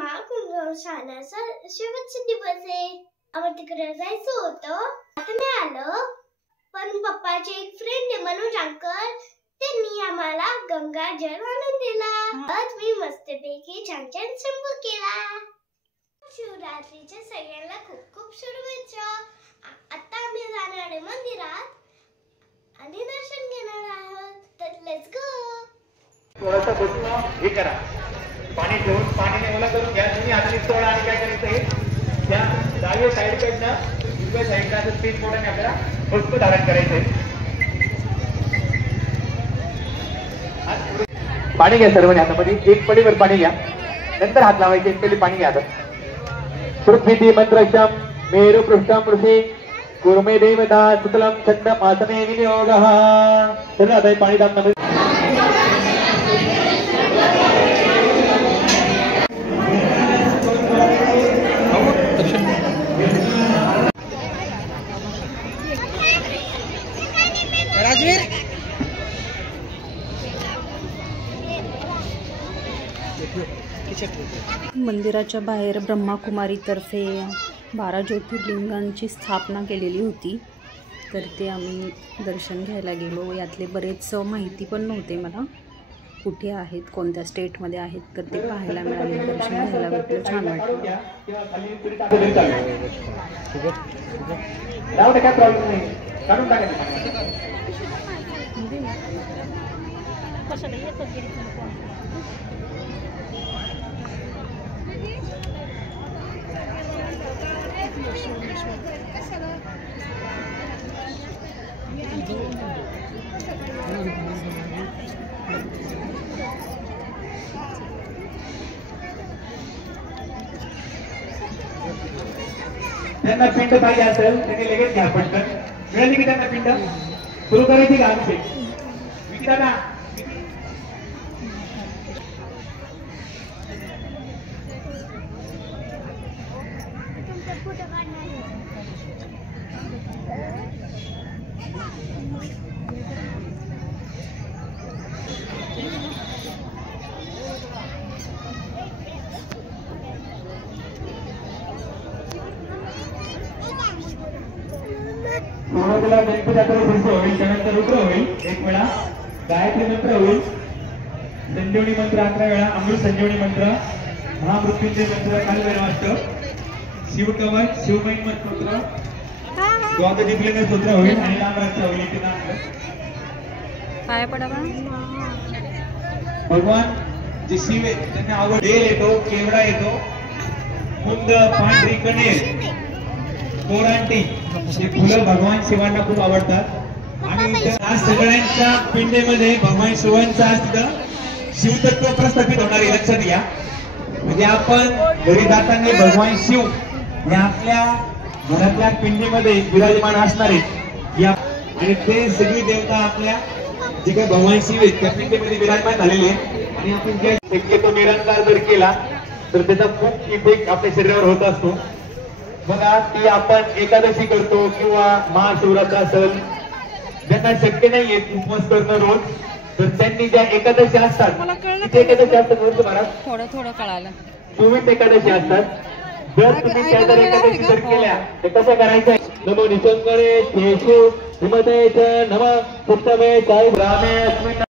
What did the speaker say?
Mamma शाळेचा शेवटचा दिवस आहे. आम्हाला तिकडे जायचं होतं. आता नाही आलं, पण पप्पाचे एक फ्रेंड आहे मनोज अंकल, त्यांनी आम्हाला गंगाजल आणून दिला. आज मी मस्तपैकी छान छान स्वयंपाक केला. शिवरात्रीच्या सगळ्यांना खूप खूप शुभेच्छा. आता आम्ही जाणार आहे मंदिरात आणि दर्शन घेणार आहोत. तर लेट्स गो. थोडासा बसून हे करा, पाणी ठेवून पाणीने ओला करून घ्या. तुम्ही हाताने तोडा आणि काय करायचं आहे, त्या डाव्या साईडकडनं उजव्या साईडला असं स्पीड मोडाने आपल्याला पुष्प धारण करायचंय. पाणी घ्या सर्वांनी हातामध्ये, एक पडीवर पाणी घ्या, नंतर हात लावायचे. पहिले पाणी घ्या. आता पृथ्वी मंत्रक्षम मेरु पृष्ठम ऋषी कुर्मे देवता सुतलम छंदम आसने विनियोगः. चला आता पाणी टाकण्यामध्ये मंदिराच्या बाहेर ब्रह्माकुमारीतर्फे 12 ज्योतिर्लिंगांची स्थापना केलेली होती. तर ते आम्ही दर्शन घ्यायला गेलो. यातले बरेच माहिती पण नव्हते मला, कुठे आहेत, कोणत्या स्टेटमध्ये आहेत, तर ते पाहायला मिळाले, दर्शन घ्यायला भेटलं, छान वाटलं. त्यांना पिंड पाहिजे असेल त्यांनी लगेच घ्या. पटकन मिळाली की त्यांना पिंड सुरू करायची का आमचे विकिदादा. सुरुवातीला गणपतीचा पुष्प होईल, त्यानंतर रुद्र होईल, एक वेळा गायत्री मंत्र होईल, संजीवनी मंत्र 11 वेळा, अमृत संजीवनी मंत्र, महामृत्युंजय मंत्र, कालभैरवाष्टक, शिवकवच, शिवमहिमा स्तोत्र, द्वादशीपलिंग स्तोत्र होईल आणि रामरक्षा होईल. इथे पाया पडावा. भगवान जे शिव आहेत त्यांना आवड बेल येतो, केवडा येतो, कुंद, पांढरी कणेर, कोरांटी हे फुलं भगवान शिवांना खूप आवडतात. आणि त्या सगळ्यांच्या पिंडीमध्ये भगवान शिवांचं असतं शिवतत्व प्रस्थापित होणार आहे. लक्षात घ्या, म्हणजे आपण घरी जाताना भगवान शिव हे आपल्या घरातल्या पिंडीमध्ये विराजमान असणार आहेत. आणि ते सगळी देवता आपल्या जे काही भगवान शिव आहेत त्या पिंडीमध्ये विराजमान झालेले आहेत. आणि आपण जे शक्यतो निरंकार जर केला तर त्याचा खूप इफेक्ट आपल्या शरीरावर होत असतो. बघा, ती आपण एकादशी करतो किंवा महाशिवरात्र असेल, ज्यांना शक्य नाहीये उपवास करणं रोज, तर त्यांनी ज्या एकादशी असतात, किती एकादशी असतात महाराज? थोडं कळालं. 24 एकादशी असतात. जर तुम्ही त्या जर एकादशी जर केल्या तर कसं करायचं? नमो निसंगणे केशव हिमते च नमः पुष्टमे चाय रामे अस्मिन्